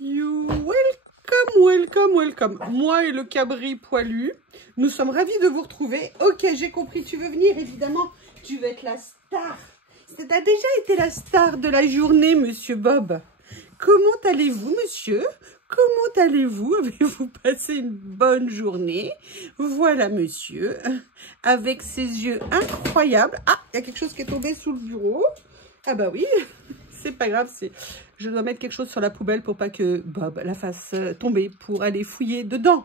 you, welcome, welcome, welcome. Moi et le cabri poilu, nous sommes ravis de vous retrouver. Ok, j'ai compris, tu veux venir, évidemment, tu veux être la star. Tu as déjà été la star de la journée, monsieur Bob. Comment allez-vous, monsieur? Comment allez-vous? Avez-vous passé une bonne journée? Voilà, monsieur, avec ses yeux incroyables. Ah, il y a quelque chose qui est tombé sous le bureau. Ah bah oui, c'est pas grave, je dois mettre quelque chose sur la poubelle pour pas que Bob la fasse tomber pour aller fouiller dedans.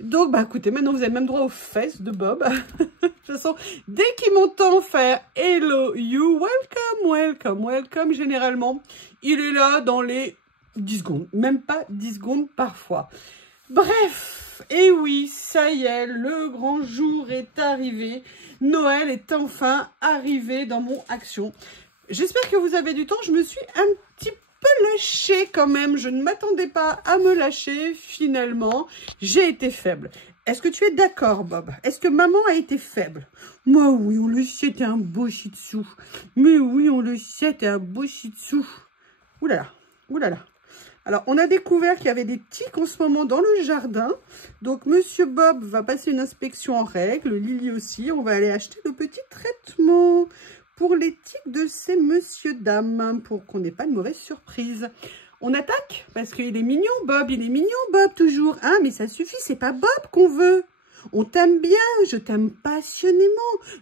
Donc, bah écoutez, maintenant vous avez même droit aux fesses de Bob. De toute façon, dès qu'il m'entend faire « Hello, you, welcome, welcome, welcome », généralement, il est là dans les 10 secondes. Même pas 10 secondes parfois. Bref, et oui, ça y est, le grand jour est arrivé. Noël est enfin arrivé dans mon action. J'espère que vous avez du temps. Je me suis un petit peu lâchée quand même. Je ne m'attendais pas à me lâcher finalement. J'ai été faible. Est-ce que tu es d'accord, Bob? Est-ce que maman a été faible? Moi, oui, on le sait, t'es un beau shih tzu. Mais oui, on le sait, t'es un beau shih tzu. Ouh là là, ouh là là. Alors, on a découvert qu'il y avait des tiques en ce moment dans le jardin. Donc, monsieur Bob va passer une inspection en règle. Lily aussi. On va aller acheter le petit traitement pour les tiques de ces monsieur-dames, pour qu'on n'ait pas de mauvaise surprise. On attaque, parce qu'il est mignon, Bob. Il est mignon, Bob, toujours. Hein, mais ça suffit, c'est pas Bob qu'on veut. On t'aime bien, je t'aime passionnément,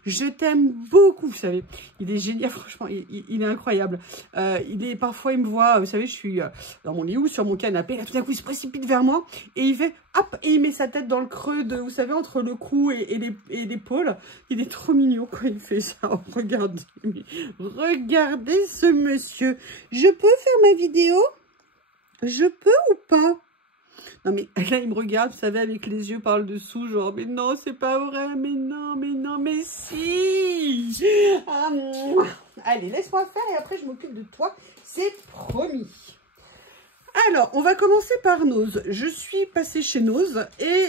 je t'aime beaucoup, vous savez. Il est génial, franchement, il est incroyable. Parfois, il me voit, vous savez, je suis dans mon lit ou sur mon canapé, là, tout d'un coup, il se précipite vers moi, et il fait, hop, et il met sa tête dans le creux de, vous savez, entre le cou et l'épaule. Il est trop mignon quand il fait ça. Oh, regardez, regardez ce monsieur. Je peux faire ma vidéo? Je peux ou pas? Non, mais là, il me regarde, vous savez, avec les yeux par le dessous, genre, mais non, c'est pas vrai, mais non, mais non, mais si. Ah, allez, laisse-moi faire et après, je m'occupe de toi, c'est promis. Alors, on va commencer par Nose. Je suis passée chez Nose et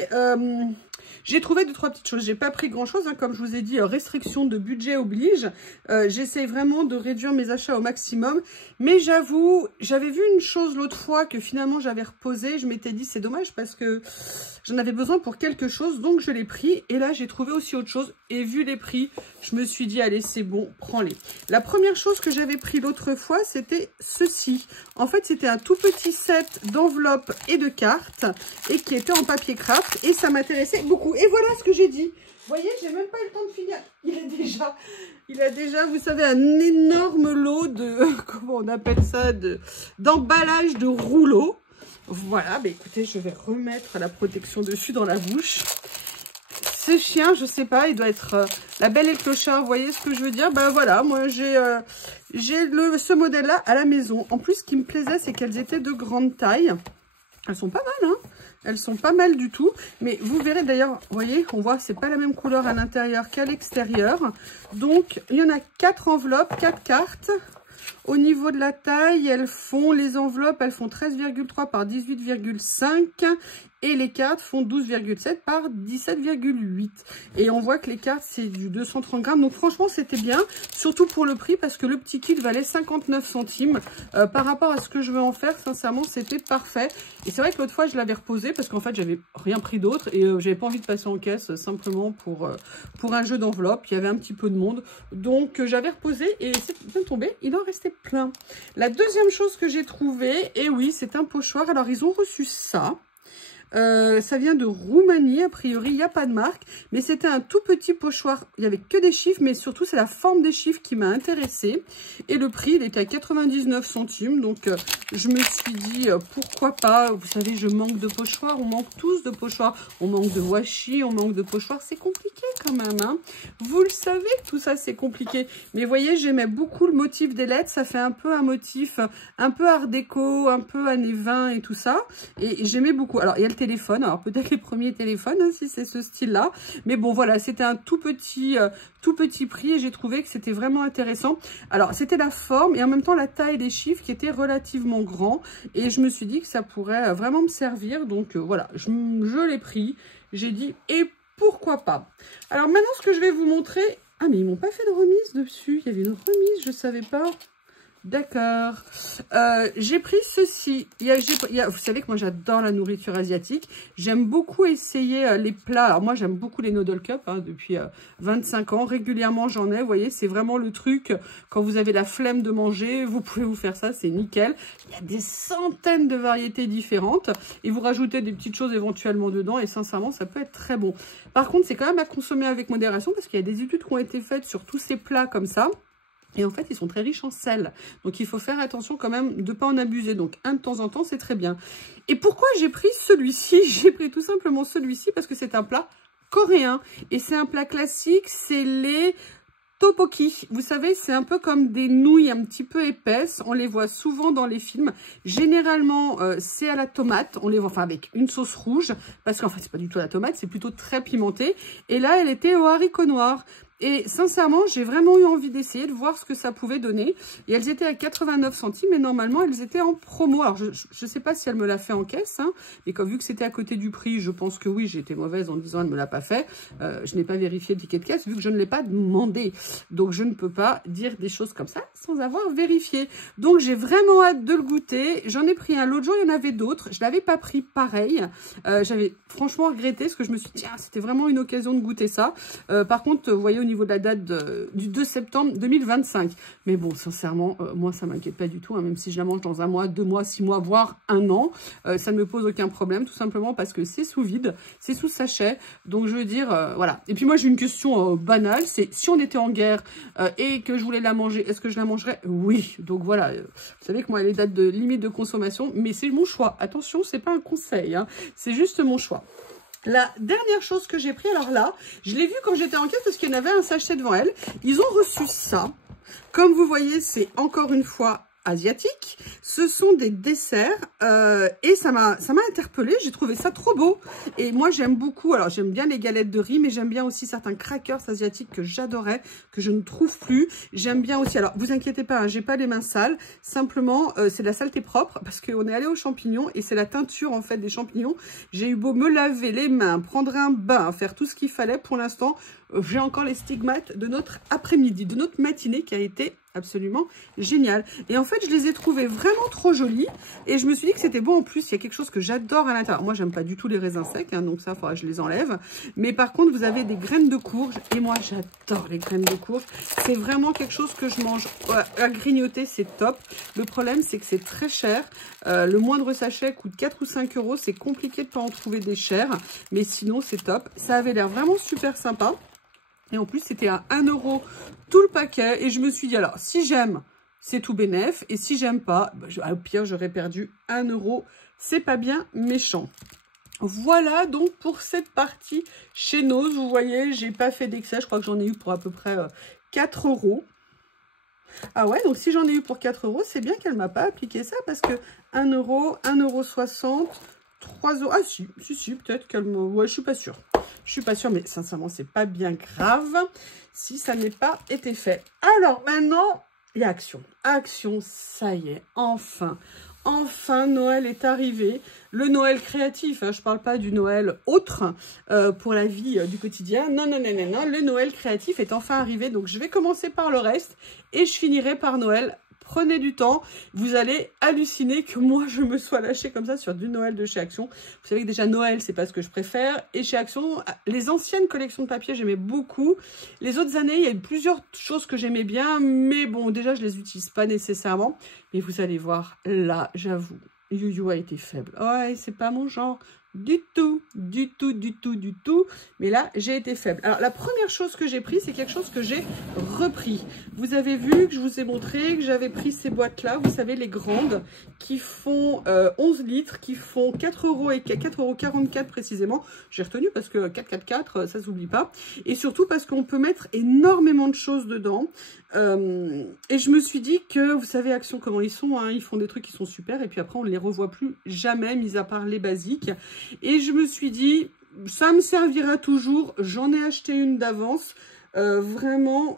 j'ai trouvé 2-3 petites choses. J'ai pas pris grand-chose, hein, comme je vous ai dit, restriction de budget oblige. J'essaie vraiment de réduire mes achats au maximum. Mais j'avoue, j'avais vu une chose l'autre fois que finalement j'avais reposée. Je m'étais dit, c'est dommage parce que j'en avais besoin pour quelque chose. Donc, je l'ai pris. Et là, j'ai trouvé aussi autre chose. Et vu les prix, je me suis dit, allez, c'est bon, prends-les. La première chose que j'avais pris l'autre fois, c'était ceci. En fait, c'était un tout petit set d'enveloppes et de cartes et qui était en papier craft. Et ça m'intéressait beaucoup. Et voilà ce que j'ai dit. Vous voyez, j'ai même pas eu le temps de finir. Il a déjà, vous savez, un énorme lot de, comment on appelle ça, d'emballage de rouleaux. Voilà, bah écoutez, je vais remettre la protection dessus dans la bouche. Ce chien, je sais pas, il doit être la belle et le clochard, vous voyez ce que je veux dire? Ben voilà, moi j'ai ce modèle-là à la maison. En plus, ce qui me plaisait, c'est qu'elles étaient de grande taille. Elles sont pas mal, hein? Elles sont pas mal du tout. Mais vous verrez d'ailleurs, vous voyez, on voit que c'est pas la même couleur à l'intérieur qu'à l'extérieur. Donc, il y en a 4 enveloppes, 4 cartes. Au niveau de la taille, les enveloppes, elles font 13,3 par 18,5 et les cartes font 12,7 par 17,8. Et on voit que les cartes, c'est du 230 grammes. Donc franchement, c'était bien, surtout pour le prix, parce que le petit kit valait 59 centimes. Par rapport à ce que je veux en faire, sincèrement, c'était parfait. Et c'est vrai que l'autre fois, je l'avais reposé, parce qu'en fait, j'avais rien pris d'autre et j'avais pas envie de passer en caisse, simplement pour un jeu d'enveloppe. Il y avait un petit peu de monde. Donc, j'avais reposé et c'est bien tombé. Il en restait plein. La deuxième chose que j'ai trouvée, et oui, c'est un pochoir. Alors, ils ont reçu ça. Ça vient de Roumanie, a priori, il n'y a pas de marque, mais c'était un tout petit pochoir. Il n'y avait que des chiffres, mais surtout, c'est la forme des chiffres qui m'a intéressée. Et le prix, il était à 99 centimes. Donc, je me suis dit, pourquoi pas? Vous savez, je manque de pochoirs. On manque tous de pochoirs. On manque de washi, on manque de pochoirs. C'est compliqué quand même, hein. Vous le savez que tout ça, c'est compliqué. Mais vous voyez, j'aimais beaucoup le motif des lettres. Ça fait un peu un motif un peu art déco, un peu années 20 et tout ça. Et j'aimais beaucoup. Alors, il y a le téléphone, alors peut-être les premiers téléphones, hein, si c'est ce style-là. Mais bon, voilà, c'était un tout petit prix et j'ai trouvé que c'était vraiment intéressant. Alors, c'était la forme et en même temps la taille des chiffres qui étaient relativement grands. Et je me suis dit que ça pourrait vraiment me servir. Donc, voilà, je l'ai pris. J'ai dit, et pourquoi pas? Alors, maintenant, ce que je vais vous montrer... Ah, mais ils m'ont pas fait de remise dessus. Il y avait une remise, je savais pas. D'accord. J'ai pris ceci. Vous savez que moi, j'adore la nourriture asiatique. J'aime beaucoup essayer les plats. Alors, moi, j'aime beaucoup les noodle cup hein, depuis 25 ans. Régulièrement, j'en ai. Vous voyez, c'est vraiment le truc. Quand vous avez la flemme de manger, vous pouvez vous faire ça. C'est nickel. Il y a des centaines de variétés différentes. Et vous rajoutez des petites choses éventuellement dedans. Et sincèrement, ça peut être très bon. Par contre, c'est quand même à consommer avec modération parce qu'il y a des études qui ont été faites sur tous ces plats comme ça. Et en fait, ils sont très riches en sel. Donc, il faut faire attention quand même de ne pas en abuser. Donc, un de temps en temps, c'est très bien. Et pourquoi j'ai pris celui-ci? J'ai pris tout simplement celui-ci parce que c'est un plat coréen. Et c'est un plat classique, c'est les tteokbokki. Vous savez, c'est un peu comme des nouilles un petit peu épaisses. On les voit souvent dans les films. Généralement, c'est à la tomate. On les voit enfin avec une sauce rouge. Parce qu'en fait, c'est pas du tout à la tomate. C'est plutôt très pimenté. Et là, elle était au haricot noir. Et sincèrement, j'ai vraiment eu envie d'essayer de voir ce que ça pouvait donner. Et elles étaient à 89 centimes, mais normalement, elles étaient en promo. Alors, je ne sais pas si elle me l'a fait en caisse, hein, mais comme vu que c'était à côté du prix, je pense que oui, j'ai été mauvaise en disant elle ne me l'a pas fait. Je n'ai pas vérifié le ticket de caisse, vu que je ne l'ai pas demandé. Donc, je ne peux pas dire des choses comme ça sans avoir vérifié. Donc, j'ai vraiment hâte de le goûter. J'en ai pris un. L'autre jour, il y en avait d'autres. Je ne l'avais pas pris pareil. J'avais franchement regretté, parce que je me suis dit, ah, c'était vraiment une occasion de goûter ça. Par contre, vous voyez, au niveau de la date du 2 septembre 2025. Mais bon, sincèrement, moi, ça ne m'inquiète pas du tout. Hein, même si je la mange dans 1 mois, 2 mois, 6 mois, voire 1 an, ça ne me pose aucun problème. Tout simplement parce que c'est sous vide, c'est sous sachet. Donc, je veux dire, voilà. Et puis moi, j'ai une question banale. C'est si on était en guerre et que je voulais la manger, est-ce que je la mangerais? Oui. Donc, voilà. Vous savez que moi, les dates de limite de consommation, mais c'est mon choix. Attention, c'est pas un conseil. Hein, c'est juste mon choix. La dernière chose que j'ai pris, alors là, je l'ai vu quand j'étais en caisse parce qu'il y en avait un sachet devant elle. Ils ont reçu ça. Comme vous voyez, c'est encore une fois asiatique. Ce sont des desserts et ça m'a interpellée. J'ai trouvé ça trop beau. Et moi, j'aime beaucoup. Alors, j'aime bien les galettes de riz, mais j'aime bien aussi certains crackers asiatiques que j'adorais, que je ne trouve plus. J'aime bien aussi. Alors, vous inquiétez pas, hein, j'ai pas les mains sales. Simplement, c'est de la saleté propre parce qu'on est allé aux champignons et c'est la teinture en fait des champignons. J'ai eu beau me laver les mains, prendre un bain, faire tout ce qu'il fallait. Pour l'instant, j'ai encore les stigmates de notre après-midi, de notre matinée qui a été absolument génial. Et en fait, je les ai trouvés vraiment trop jolis. Et je me suis dit que c'était bon. En plus, il y a quelque chose que j'adore à l'intérieur. Moi, j'aime pas du tout les raisins secs. Hein, donc ça, il faudra que je les enlève. Mais par contre, vous avez des graines de courge. Et moi, j'adore les graines de courge. C'est vraiment quelque chose que je mange à grignoter. C'est top. Le problème, c'est que c'est très cher. Le moindre sachet coûte 4 ou 5 euros. C'est compliqué de pas en trouver des chers. Mais sinon, c'est top. Ça avait l'air vraiment super sympa. Et en plus, c'était à 1 euro tout le paquet. Et je me suis dit, alors, si j'aime, c'est tout bénef. Et si j'aime pas, au pire, j'aurais perdu 1 euro. C'est pas bien méchant. Voilà donc pour cette partie chez Nose. Vous voyez, j'ai pas fait d'excès. Je crois que j'en ai eu pour à peu près 4 euros. Ah ouais, donc si j'en ai eu pour 4 euros, c'est bien qu'elle m'a pas appliqué ça. Parce que 1 euro, 1,60 €. 3 euros. Ah si, peut-être qu'elle me... Ouais, je suis pas sûre. Je suis pas sûre, mais sincèrement, c'est pas bien grave si ça n'est pas été fait. Alors maintenant, il y a Action. Action, ça y est, enfin. Enfin, Noël est arrivé. Le Noël créatif, hein, je ne parle pas du Noël autre pour la vie du quotidien. Non, non, non, non, non. Le Noël créatif est enfin arrivé. Donc, je vais commencer par le reste et je finirai par Noël. Prenez du temps, vous allez halluciner que moi je me sois lâchée comme ça sur du Noël de chez Action. Vous savez que déjà Noël c'est pas ce que je préfère et chez Action, les anciennes collections de papier j'aimais beaucoup. Les autres années il y a eu plusieurs choses que j'aimais bien mais bon déjà je les utilise pas nécessairement. Mais vous allez voir là j'avoue, Youyou a été faible. Ouais c'est pas mon genre. Du tout. Mais là, j'ai été faible. Alors, la première chose que j'ai pris, c'est quelque chose que j'ai repris. Vous avez vu que je vous ai montré que j'avais pris ces boîtes-là. Vous savez, les grandes qui font 11 litres, qui font 4 euros et 4,44 € précisément. J'ai retenu parce que 4,44, ça s'oublie pas. Et surtout parce qu'on peut mettre énormément de choses dedans. Et je me suis dit que, vous savez, Action, comment ils sont, hein, ils font des trucs qui sont super. Et puis après, on ne les revoit plus jamais, mis à part les basiques. Et je me suis dit, ça me servira toujours. J'en ai acheté une d'avance. Vraiment,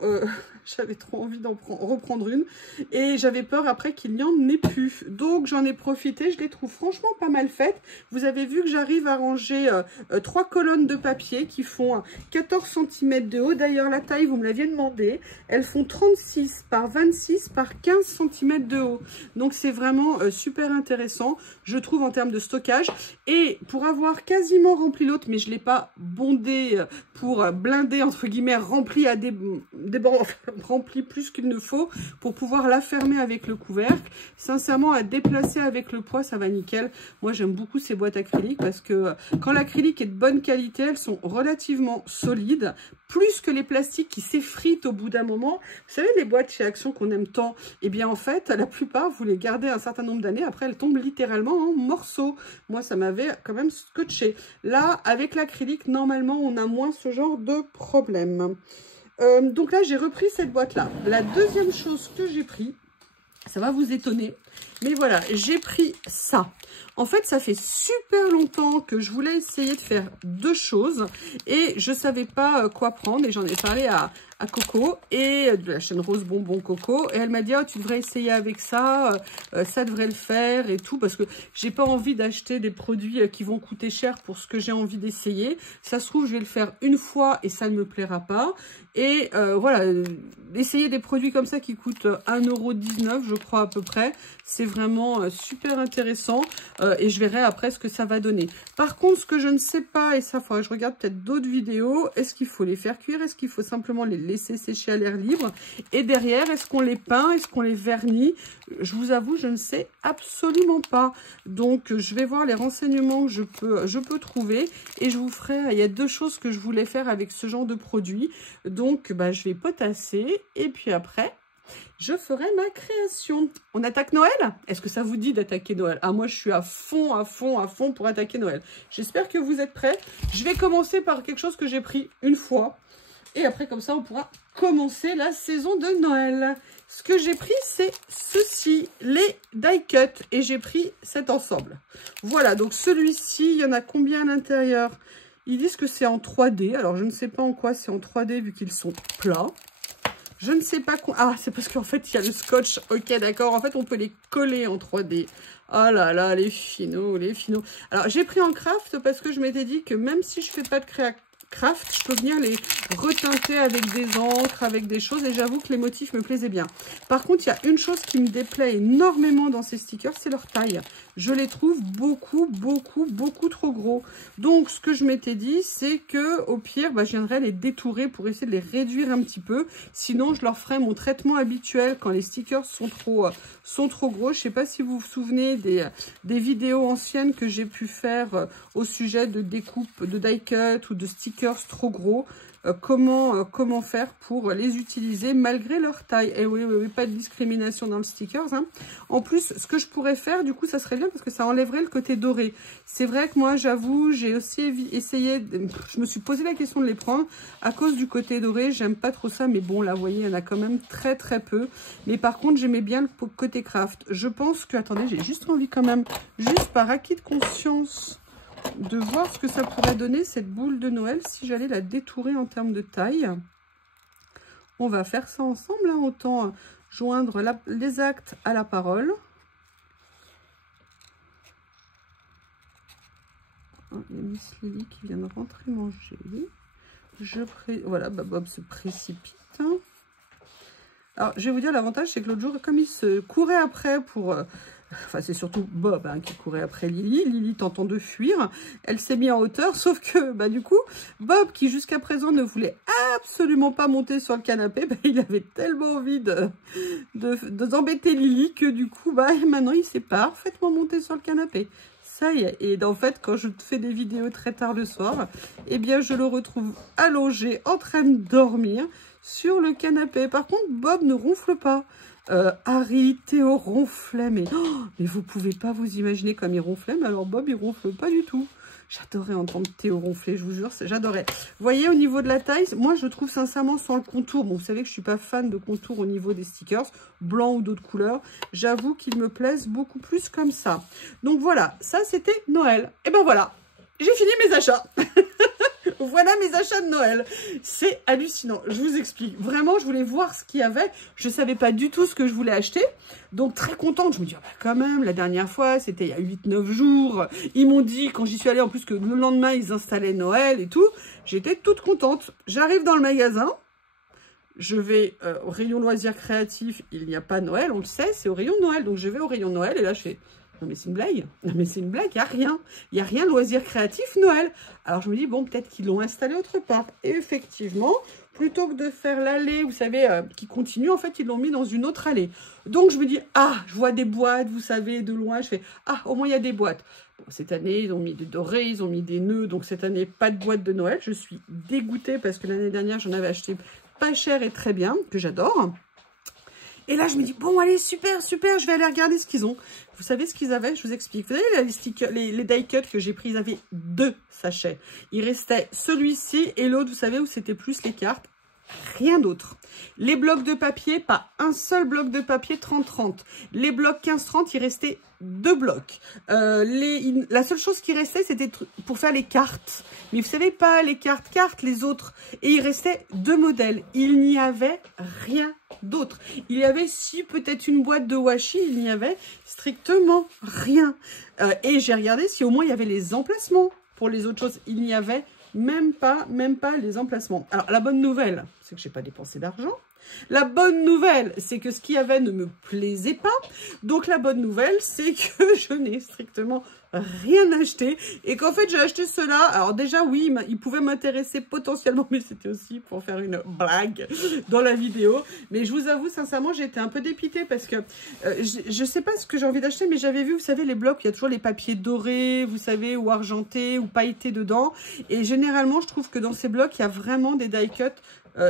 J'avais trop envie d'en reprendre une. Et j'avais peur après qu'il n'y en ait plus. Donc j'en ai profité. Je les trouve franchement pas mal faites. Vous avez vu que j'arrive à ranger 3 colonnes de papier qui font 14 cm de haut. D'ailleurs, la taille, vous me l'aviez demandé. Elles font 36 par 26 par 15 cm de haut. Donc c'est vraiment super intéressant, je trouve, en termes de stockage. Et pour avoir quasiment rempli l'autre, mais je ne l'ai pas bondé pour blinder, entre guillemets, rempli à rempli plus qu'il ne faut, pour pouvoir la fermer avec le couvercle. Sincèrement, à déplacer avec le poids, ça va nickel. Moi, j'aime beaucoup ces boîtes acryliques parce que quand l'acrylique est de bonne qualité, elles sont relativement solides, plus que les plastiques qui s'effritent au bout d'un moment. Vous savez, les boîtes chez Action qu'on aime tant, eh bien en fait, la plupart, vous les gardez un certain nombre d'années, après elles tombent littéralement en morceaux. Moi, ça m'avait quand même scotché. Là, avec l'acrylique, normalement, on a moins ce genre de problème. Donc là, j'ai repris cette boîte-là. La deuxième chose que j'ai pris, ça va vous étonner, mais voilà, j'ai pris ça. En fait, ça fait super longtemps que je voulais essayer de faire 2 choses et je ne savais pas quoi prendre. Et j'en ai parlé à Coco et de la chaîne Rose Bonbon Coco. Et elle m'a dit, oh, tu devrais essayer avec ça, ça devrait le faire et tout. Parce que j'ai pas envie d'acheter des produits qui vont coûter cher pour ce que j'ai envie d'essayer. Ça se trouve, je vais le faire une fois et ça ne me plaira pas. Et voilà, essayer des produits comme ça qui coûtent 1,19 €, je crois à peu près. C'est vraiment super intéressant. Et je verrai après ce que ça va donner. Par contre, ce que je ne sais pas, et ça, il faudra que je regarde peut-être d'autres vidéos, est-ce qu'il faut les faire cuire? Est-ce qu'il faut simplement les laisser sécher à l'air libre? Et derrière, est-ce qu'on les peint? Est-ce qu'on les vernit? Je vous avoue, je ne sais absolument pas. Donc, je vais voir les renseignements que je peux trouver. Et je vous ferai, il y a 2 choses que je voulais faire avec ce genre de produit. Donc, bah, je vais potasser. Et puis après, je ferai ma création. On attaque Noël? Est-ce que ça vous dit d'attaquer Noël? Ah, moi, je suis à fond pour attaquer Noël. J'espère que vous êtes prêts. Je vais commencer par quelque chose que j'ai pris une fois. Et après, comme ça, on pourra commencer la saison de Noël. Ce que j'ai pris, c'est ceci, les die cut. Et j'ai pris cet ensemble. Voilà, donc celui-ci, il y en a combien à l'intérieur? Ils disent que c'est en 3D. Alors, je ne sais pas en quoi c'est en 3D vu qu'ils sont plats. Je ne sais pas quoi... Ah, c'est parce qu'en fait, il y a le scotch. Ok, d'accord. En fait, on peut les coller en 3D. Oh là là, les finaux, les finaux. Alors, j'ai pris en craft parce que je m'étais dit que même si je fais pas de craft, je peux venir les reteinter avec des encres, avec des choses. Et j'avoue que les motifs me plaisaient bien. Par contre, il y a une chose qui me déplaît énormément dans ces stickers, c'est leur taille. Je les trouve beaucoup trop gros. Donc, ce que je m'étais dit, c'est que au pire, bah, je viendrais les détourer pour essayer de les réduire un petit peu. Sinon, je leur ferai mon traitement habituel quand les stickers sont trop gros. Je ne sais pas si vous vous souvenez des vidéos anciennes que j'ai pu faire au sujet de découpe de die cut ou de stickers trop gros. Comment faire pour les utiliser malgré leur taille. Et oui, pas de discrimination dans le stickers. Hein. En plus, ce que je pourrais faire, du coup, ça serait bien parce que ça enlèverait le côté doré. C'est vrai que moi, j'avoue, j'ai aussi essayé, je me suis posé la question de les prendre à cause du côté doré. J'aime pas trop ça, mais bon, là, vous voyez, il y en a quand même très peu. Mais par contre, j'aimais bien le côté craft. Je pense que, attendez, j'ai juste envie quand même, juste par acquis de conscience, de voir ce que ça pourrait donner cette boule de Noël si j'allais la détourer en termes de taille. On va faire ça ensemble, hein. Autant joindre les actes à la parole. Il y a Miss Lily qui vient de rentrer manger. Voilà, bah Bob se précipite. Hein. Alors, je vais vous dire, l'avantage, c'est que l'autre jour, comme il se courait après pour... Enfin, c'est surtout Bob hein, qui courait après Lily. Lily tentant de fuir. Elle s'est mise en hauteur. Sauf que, bah, du coup, Bob, qui jusqu'à présent ne voulait absolument pas monter sur le canapé, bah, il avait tellement envie d'embêter Lily que du coup, bah, maintenant, il s'est parfaitement monté sur le canapé. Ça y est. Et en fait, quand je fais des vidéos très tard le soir, eh bien, je le retrouve allongé, en train de dormir sur le canapé. Par contre, Bob ne ronfle pas. Harry, Théo ronflait, mais vous pouvez pas vous imaginer comme il ronflait, mais alors Bob il ronfle pas du tout. J'adorais entendre Théo ronfler, je vous jure, j'adorais. Vous voyez, au niveau de la taille, moi je trouve sincèrement sans le contour, bon vous savez que je suis pas fan de contour au niveau des stickers, blanc ou d'autres couleurs, j'avoue qu'ils me plaisent beaucoup plus comme ça. Donc voilà, ça c'était Noël. Et ben voilà, j'ai fini mes achats. Voilà mes achats de Noël. C'est hallucinant. Je vous explique. Vraiment, je voulais voir ce qu'il y avait. Je ne savais pas du tout ce que je voulais acheter. Donc, très contente. Je me dis, oh, bah, quand même, la dernière fois, c'était il y a 8-9 jours. Ils m'ont dit, quand j'y suis allée, en plus que le lendemain, ils installaient Noël et tout. J'étais toute contente. J'arrive dans le magasin. Je vais au rayon loisirs créatifs. Il n'y a pas Noël, on le sait, c'est au rayon Noël. Donc, je vais au rayon Noël et là, je fais... Non mais c'est une blague, non mais c'est une blague, il n'y a rien. Il n'y a rien loisirs créatifs Noël. Alors je me dis, bon, peut-être qu'ils l'ont installé autre part. Et effectivement, plutôt que de faire l'allée, vous savez, qui continue, en fait, ils l'ont mis dans une autre allée. Donc je me dis, ah, je vois des boîtes, vous savez, de loin. Je fais, ah, au moins il y a des boîtes. Bon, cette année, ils ont mis des dorés, ils ont mis des nœuds. Donc cette année, pas de boîte de Noël. Je suis dégoûtée parce que l'année dernière, j'en avais acheté pas cher et très bien, que j'adore. Et là, je me dis, bon, allez, super, super, je vais aller regarder ce qu'ils ont. Vous savez ce qu'ils avaient? Je vous explique. Vous savez, les die cuts que j'ai pris, ils avaient 2 sachets. Il restait celui-ci et l'autre, vous savez, où c'était plus les cartes. Rien d'autre. Les blocs de papier, pas un seul bloc de papier 30-30. Les blocs 15-30, il restait 2 blocs. La seule chose qui restait, c'était pour faire les cartes. Mais vous savez pas, les cartes, les autres. Et il restait 2 modèles. Il n'y avait rien d'autre. Il y avait si peut-être une boîte de washi, il n'y avait strictement rien. Et j'ai regardé si au moins il y avait les emplacements. Pour les autres choses, il n'y avait même pas les emplacements. Alors, la bonne nouvelle, c'est que je n'ai pas dépensé d'argent. La bonne nouvelle, c'est que ce qu'il y avait ne me plaisait pas. Donc, la bonne nouvelle, c'est que je n'ai strictement rien acheté. Et qu'en fait, j'ai acheté cela. Alors déjà, oui, il pouvait m'intéresser potentiellement, mais c'était aussi pour faire une blague dans la vidéo. Mais je vous avoue, sincèrement, j'ai été un peu dépitée parce que je ne sais pas ce que j'ai envie d'acheter, mais j'avais vu, vous savez, les blocs, il y a toujours les papiers dorés, vous savez, ou argentés, ou pailletés dedans. Et généralement, je trouve que dans ces blocs, il y a vraiment des die cuts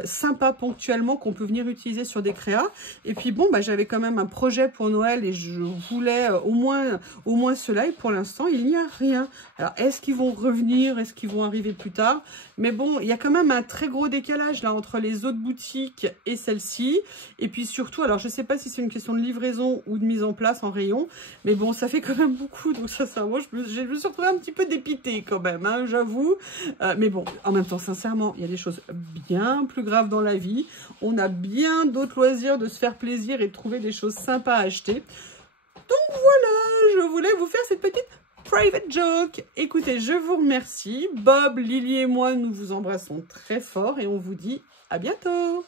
sympa ponctuellement qu'on peut venir utiliser sur des créas. Et puis bon, bah, j'avais quand même un projet pour Noël et je voulais au moins cela. Et pour l'instant, il n'y a rien. Alors, est-ce qu'ils vont revenir? Est-ce qu'ils vont arriver plus tard? Mais bon, il y a quand même un très gros décalage là entre les autres boutiques et celle-ci. Et puis surtout, alors je ne sais pas si c'est une question de livraison ou de mise en place en rayon. Mais bon, ça fait quand même beaucoup. Donc sincèrement, je me suis retrouvée un petit peu dépitée quand même, hein, j'avoue. Mais bon, en même temps, sincèrement, il y a des choses bien plus graves dans la vie. On a bien d'autres loisirs de se faire plaisir et de trouver des choses sympas à acheter. Donc voilà, je voulais vous faire cette petite private joke. Écoutez, je vous remercie. Bob, Lily et moi, nous vous embrassons très fort et on vous dit à bientôt.